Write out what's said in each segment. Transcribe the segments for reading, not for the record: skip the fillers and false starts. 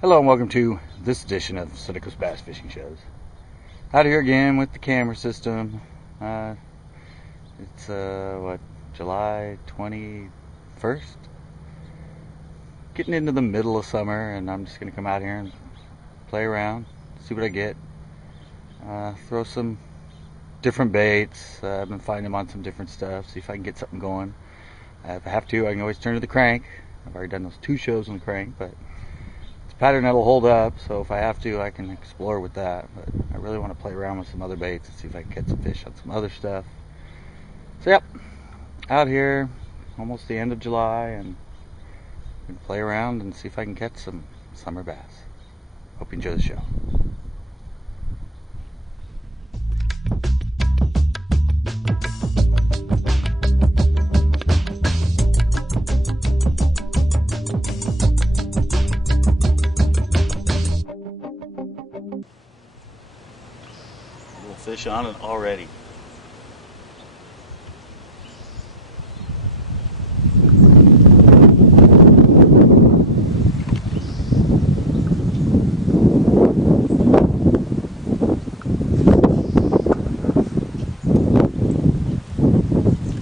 Hello and welcome to this edition of Seneca's Bass Fishing Shows. Out here again with the camera system. It's July 21st? Getting into the middle of summer, and I'm just going to come out here and play around, see what I get. Throw some different baits. I've been finding them on some different stuff, see if I can get something going. If I have to, I can always turn to the crank. I've already done those 2 shows on the crank, but pattern that'll hold up, so if I have to, I can explore with that. But I really want to play around with some other baits and see if I can catch some fish on some other stuff. So yep, out here, almost the end of July, and I'm gonna play around and see if I can catch some summer bass. Hope you enjoy the show. Fish on it already.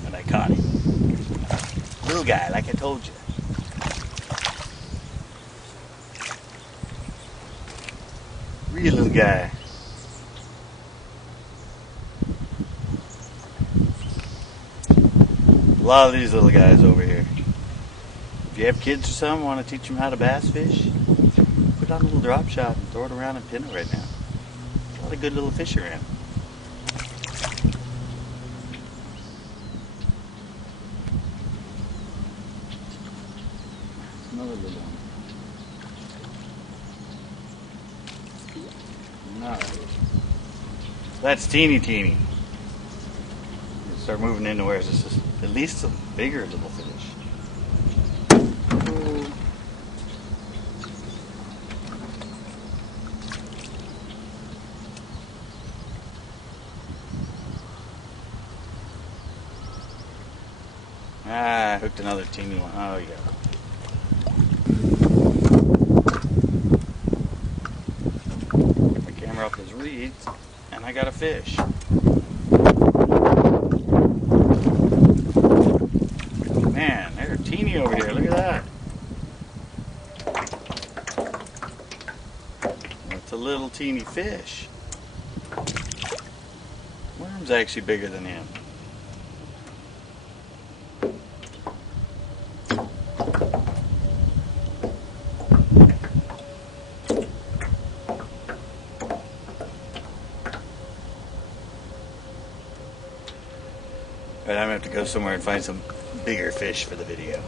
And I caught him. Little guy, like I told you. Real little guy. A lot of these little guys over here. If you have kids or something, want to teach them how to bass fish, put on a little drop shot and throw it around and pin it right now. A lot of good little fish around. Another little one. Nice. That's teeny. Start moving into where it's just at least some bigger little fish. Ah, I hooked another teeny one. Oh yeah. Get my camera off his reeds, and I got a fish. Man, there's a teeny over here. Look at that. That's a little teeny fish. Worm's actually bigger than him. But I'm gonna have to go somewhere and find some bigger fish for the video.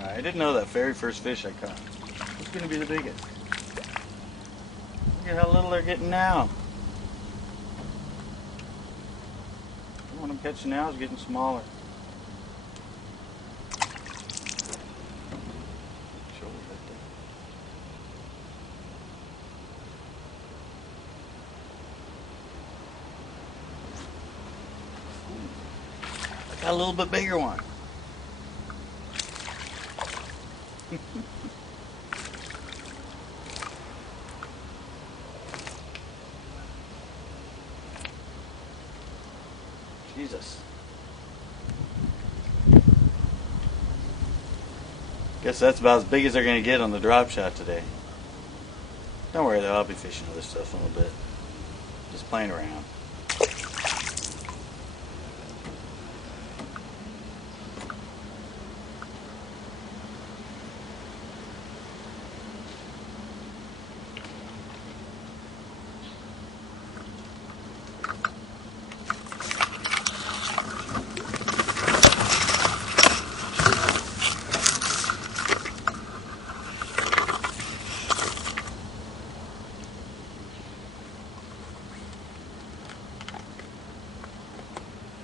I didn't know that very first fish I caught was going to be the biggest. Look at how little they're getting now. The one I'm catching now is getting smaller. Got a little bit bigger one. Jesus. Guess that's about as big as they're going to get on the drop shot today. Don't worry though, I'll be fishing other stuff in a little bit. Just playing around.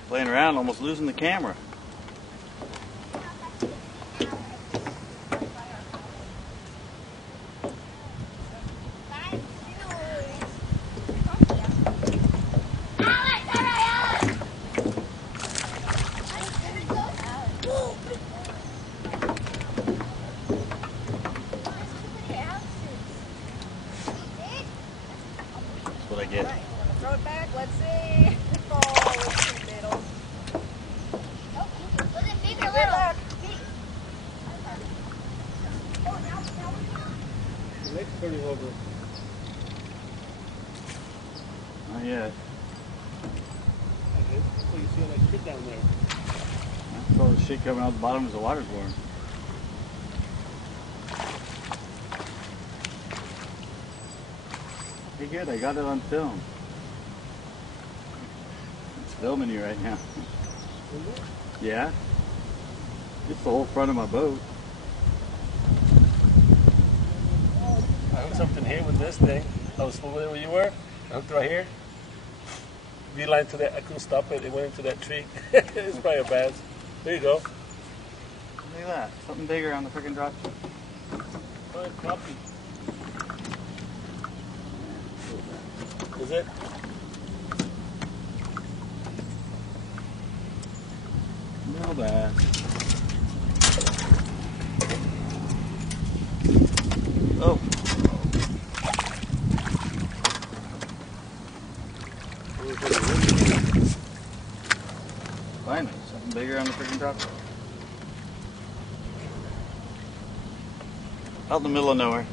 Playing around, almost losing the camera. That's what I get. Throw it back, let's see. Oh, it's too little. Was it big or little? The leg's turning over. Not yet. That's what you see all that shit down there. That's all the shit coming out the bottom as the water's warm. Pretty good, I got it on film. It's filming you right now. Yeah. It's the whole front of my boat. I hooked something here with this thing. I was over there where you were. I hooked right here. V-line to that. I couldn't stop it. It went into that tree. It's probably a bass. There you go. Look at that. Something bigger on the freaking drop. Oh, crappie. Is it? No bad. Oh. Finally, something bigger on the freaking drop. Out in the middle of nowhere.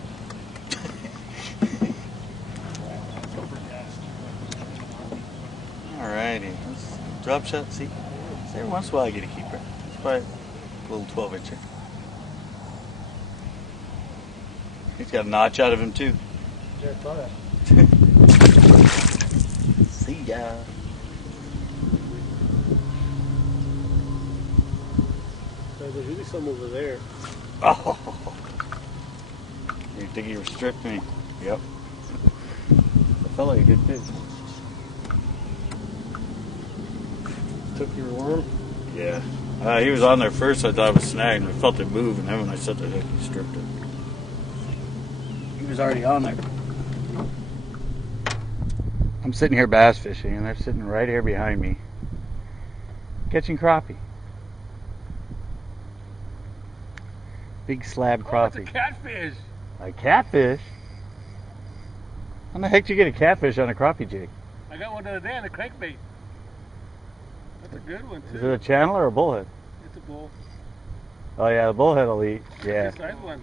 Alrighty, let's drop shot. See, every once in a while I get a keeper. It's probably a little 12-incher. He's got a notch out of him too. Yeah, I saw that. See ya. There's really some over there. Oh, you think you restrict me? Yep. I felt like a good fish. Took your worm? Yeah. He was on there first. I thought it was snagged, and I felt it move, and then when I set the hook, he stripped it. He was already on there. I'm sitting here bass fishing, and they're sitting right here behind me, catching crappie. Big slab crappie. It's a catfish. A catfish? How the heck did you get a catfish on a crappie jig? I got one the other day on a crankbait. That's a good one too. Is it a channel or a bullhead? It's a bull. Oh yeah, the bullhead will eat. Yeah. It's a nice one.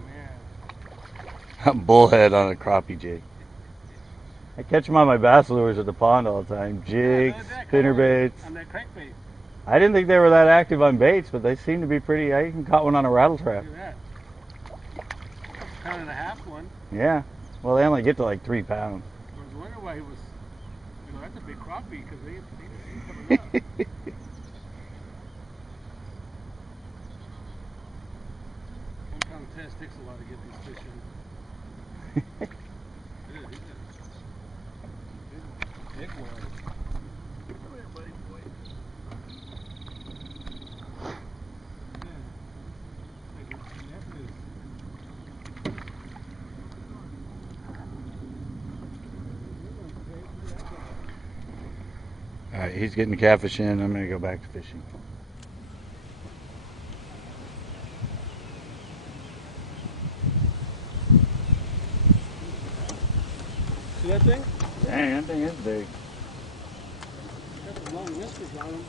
Bullhead on a crappie jig. I catch them on my bass lures at the pond all the time. Jigs, spinner baits. On that crankbait. I didn't think they were that active on baits, but they seem to be pretty. I even caught one on a rattle trap. Look at that. That's a pound and a half one. Yeah. Well, they only get to like 3 pounds. I was wondering why he was. You know, that's a big crappie because they ain't coming up. 1 pound test takes a while to get these fish in. Big one. Come here, buddy boy. All right, he's getting the catfish in. I'm going to go back to fishing. See that thing? Dang, that thing is big. Got the long whiskers on him.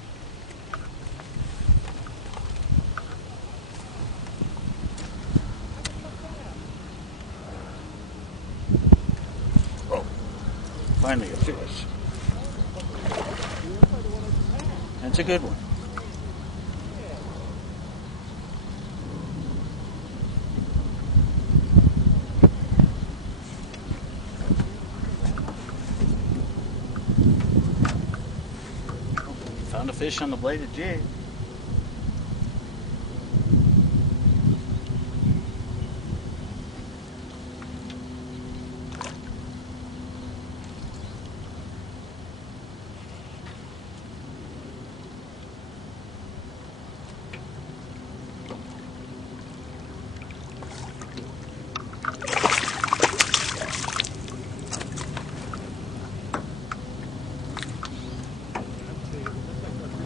Oh, finally a fish. It's a good one. Found a fish on the bladed jig.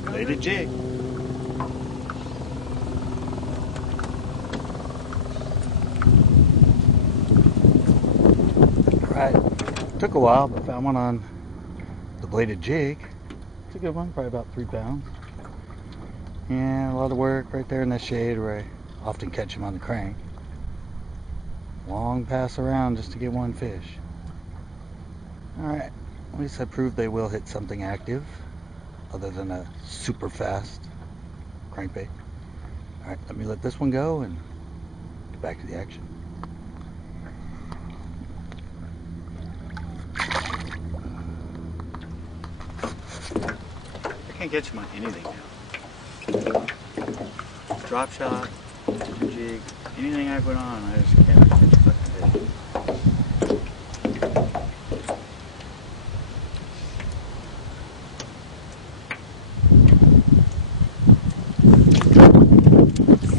Bladed jig. Right. Took a while, but found one on the bladed jig. It's a good one, probably about 3 pounds. Yeah, a lot of work right there in the shade where I often catch them on the crank. Long pass around just to get one fish. Alright, at least I proved they will hit something active other than a super fast crankbait. Alright, let me let this one go and get back to the action. I can't catch them on anything now. Drop shot, jig, anything I put on, I just can't catch a fucking fish.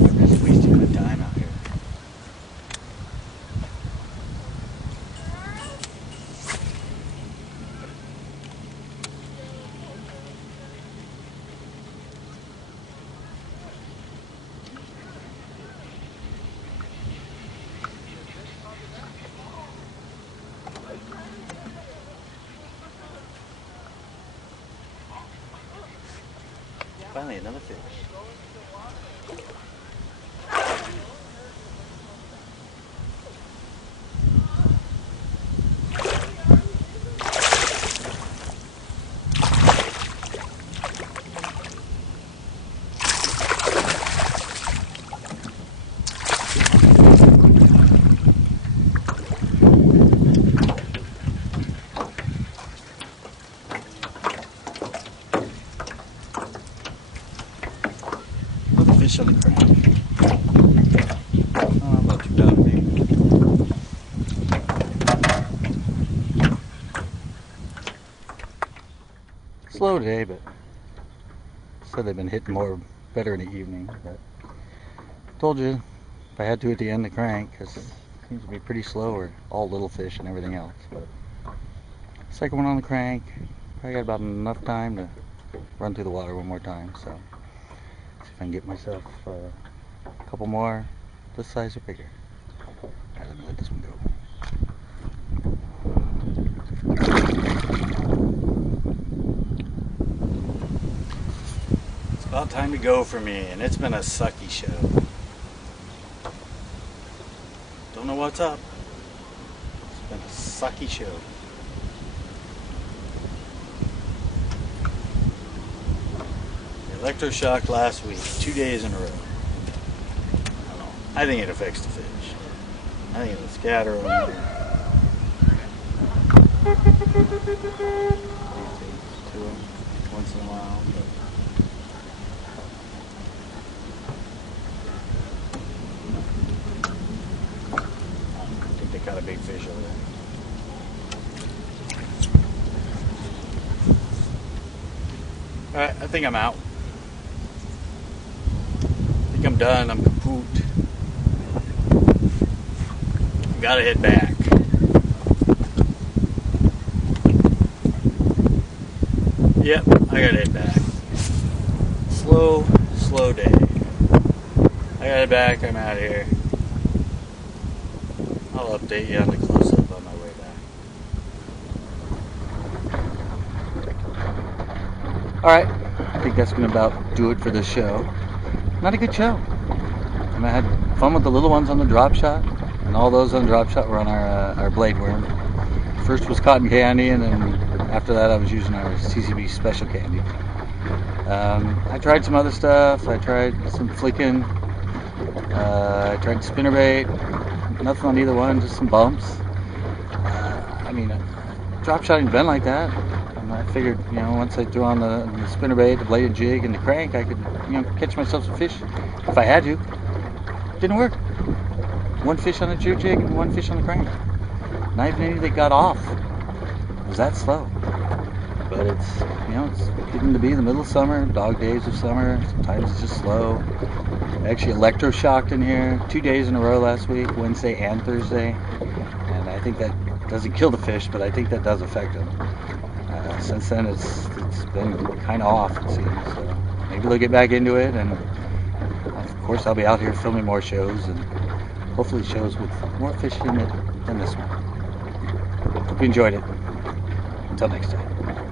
I'm just wasting my time out here. Finally, another fish. Fish on the crank. Oh, about 2 pounds maybe. Slow day, but said they've been hitting more better in the evening. But told you if I had to at the end the crank, because it seems to be pretty slow, or all little fish and everything else. But second one on the crank, I got about enough time to run through the water one more time. So see if I can get myself a couple more this size or bigger. Alright, let me let this one go. It's about time to go for me, and it's been a sucky show. Don't know what's up. It's been a sucky show. Electroshock last week, 2 days in a row. I don't know. I think it affects the fish. I think it'll scatter them. To them once in a while. I think they caught a big fish over there. Alright, I think I'm out. I'm done, I'm kaput. Gotta head back. Yep, I gotta head back. Slow day. I gotta head back, I'm out of here. I'll update you on the close-up on my way back. Alright, I think that's gonna about do it for this show. Not a good show. I had fun with the little ones on the drop shot, and all those on the drop shot were on our blade worm. First was cotton candy, and then after that I was using our CCB special candy. I tried some other stuff. I tried some flicking. I tried spinnerbait. Nothing on either one, just some bumps. I mean, drop shotting's been like that. I figured, once I threw on the spinnerbait, the bladed jig, and the crank, I could, catch myself some fish if I had to. Didn't work. One fish on the jig and one fish on the crank. Not even any that got off. It was that slow. But it's getting to be the middle of summer, dog days of summer. Sometimes it's just slow. I actually electroshocked in here 2 days in a row last week, Wednesday and Thursday. And I think that doesn't kill the fish, but I think that does affect them. Since then, it's been kind of off, it seems. So maybe they'll get back into it, and of course, I'll be out here filming more shows, and hopefully shows with more fish in it than this one. Hope you enjoyed it. Until next time.